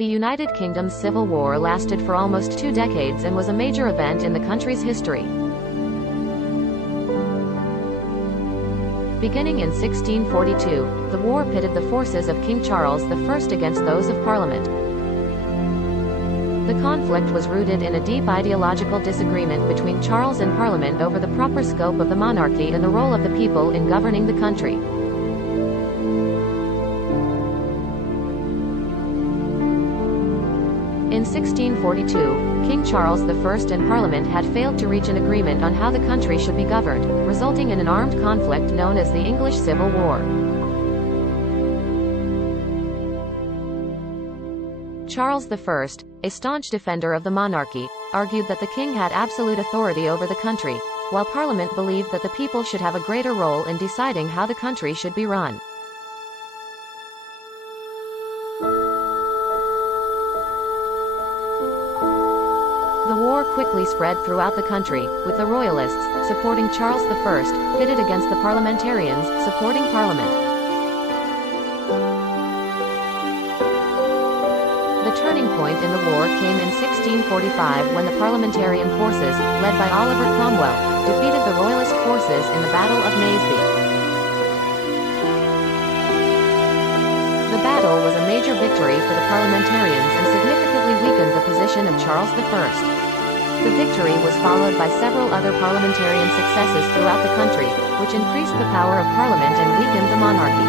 The United Kingdom's civil war lasted for almost 2 decades and was a major event in the country's history. Beginning in 1642, the war pitted the forces of King Charles I against those of Parliament. The conflict was rooted in a deep ideological disagreement between Charles and Parliament over the proper scope of the monarchy and the role of the people in governing the country. In 1642, King Charles I and Parliament had failed to reach an agreement on how the country should be governed, resulting in an armed conflict known as the English Civil War. Charles I, a staunch defender of the monarchy, argued that the king had absolute authority over the country, while Parliament believed that the people should have a greater role in deciding how the country should be run. The war quickly spread throughout the country, with the Royalists, supporting Charles I, pitted against the Parliamentarians, supporting Parliament. The turning point in the war came in 1645 when the Parliamentarian forces, led by Oliver Cromwell, defeated the Royalist forces in the Battle of Naseby. The battle was a major victory for the Parliamentarians and significantly weakened the position of Charles I. The victory was followed by several other parliamentarian successes throughout the country, which increased the power of Parliament and weakened the monarchy.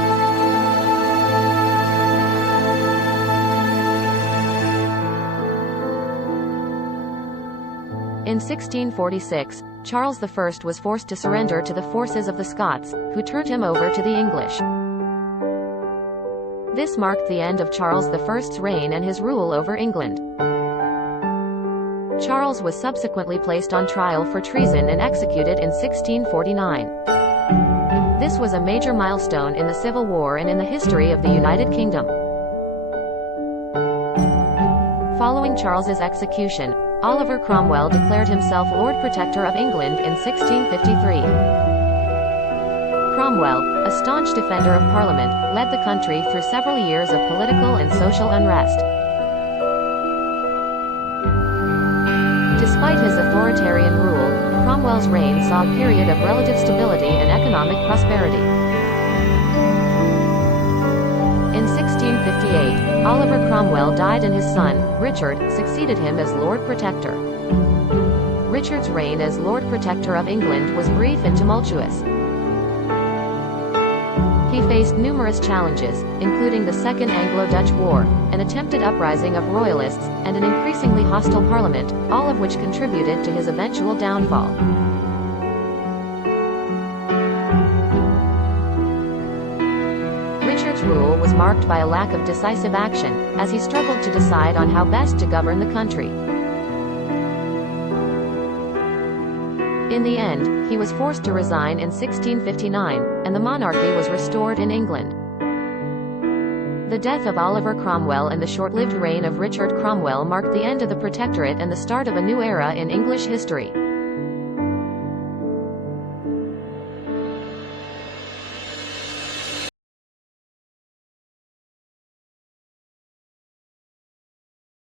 In 1646, Charles I was forced to surrender to the forces of the Scots, who turned him over to the English. This marked the end of Charles I's reign and his rule over England. Charles was subsequently placed on trial for treason and executed in 1649. This was a major milestone in the Civil War and in the history of the United Kingdom. Following Charles's execution, Oliver Cromwell declared himself Lord Protector of England in 1653. Cromwell, a staunch defender of Parliament, led the country through several years of political and social unrest. Despite his authoritarian rule, Cromwell's reign saw a period of relative stability and economic prosperity. In 1658, Oliver Cromwell died and his son, Richard, succeeded him as Lord Protector. Richard's reign as Lord Protector of England was brief and tumultuous. He faced numerous challenges, including the Second Anglo-Dutch War, an attempted uprising of royalists, and an increasingly hostile parliament, all of which contributed to his eventual downfall. Richard's rule was marked by a lack of decisive action, as he struggled to decide on how best to govern the country. In the end, he was forced to resign in 1659, and the monarchy was restored in England. The death of Oliver Cromwell and the short-lived reign of Richard Cromwell marked the end of the Protectorate and the start of a new era in English history.